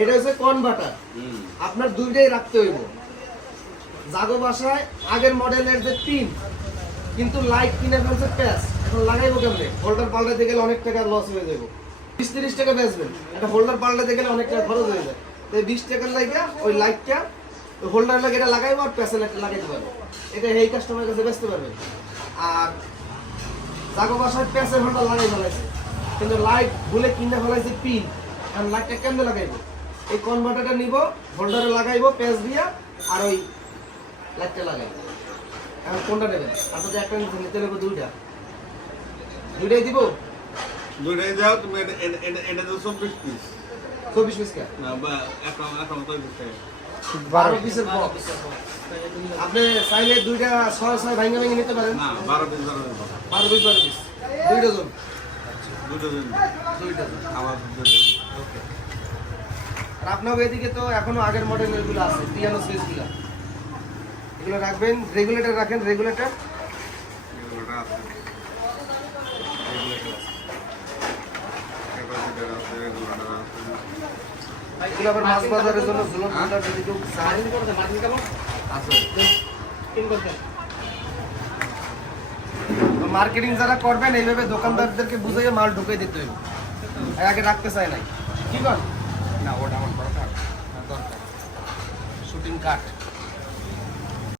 এটা হচ্ছে কনভার্টার আপনার দুইটাই রাখতে হইব। জাগো বাসায় আগের মডেলের যে পিন কিন্তু লাইট কিনে ফেলছে প্যাস এখন লাগাইবো কেমনে? হোল্ডার পাল্টাতে গেলে অনেক টাকা লস হয়ে যাব বিশ তিরিশ টাকা বেচবেন। একটা হোল্ডার পাল্টাতে গেলে অনেক টাকা খরচ হয়ে যায়। তাই বিশ টাকার লাগে ওই লাইটটা হোল্ডার লাগে এটা লাগাইবো আর প্যাসে লাগাইতে পারব। এটা এই কাস্টমারের কাছে বেচতে পারবেন। আর জাগো বাসায় প্যাসের হোল্ডার লাগাই ফেলাইছে। কিন্তু লাইট ভুলে কিনে ফেলাইছে পিন আর লাইটটা কেমনে লাগাইবো? এই কনভার্টারটা নিব হোল্ডারে লাগাইবো প্যাচ দিয়া আর ওই লাইটটা লাগাই এখন কোনটা নেবেন? আপনাদের একটা নিতে নিতে নেব দুইটা। দুইটাই দিব? দুইটাই দাও তুমি এটা তো চব্বিশ পিস। চব্বিশ পিস কা? না বা এখন এখন তো দিচ্ছে বারো পিসের বক্স আপনি চাইলে দুইটা ছয় ছয় ভাঙে ভেঙে নিতে পারেন। না বারো পিস বারো পিস। বারো পিস বারো পিস। দুই ডজন দুই ডজন আমার দুটো দিন ওকে আপনার এদিকে তো এখনও আগের মডেলেরগুলো আছে পিয়ানো সুইচগুলো এগুলো রাখবেন রেগুলেটর রাখেন রেগুলেটর আছে। আছে। আছে এগুলো আবার মাছ বাজারের জন্য ঝুলন হোল্ডার যদি কেউ চায়। মার্কেটিং যারা করবেন এইভাবে দোকানদারদেরকে বুঝিয়ে মাল ঢুকে দিতে হবে। আগে রাখতে চায় নাই। কি কর? ના ઓડાવણ પડકાર શૂટિંગ કાર્ટ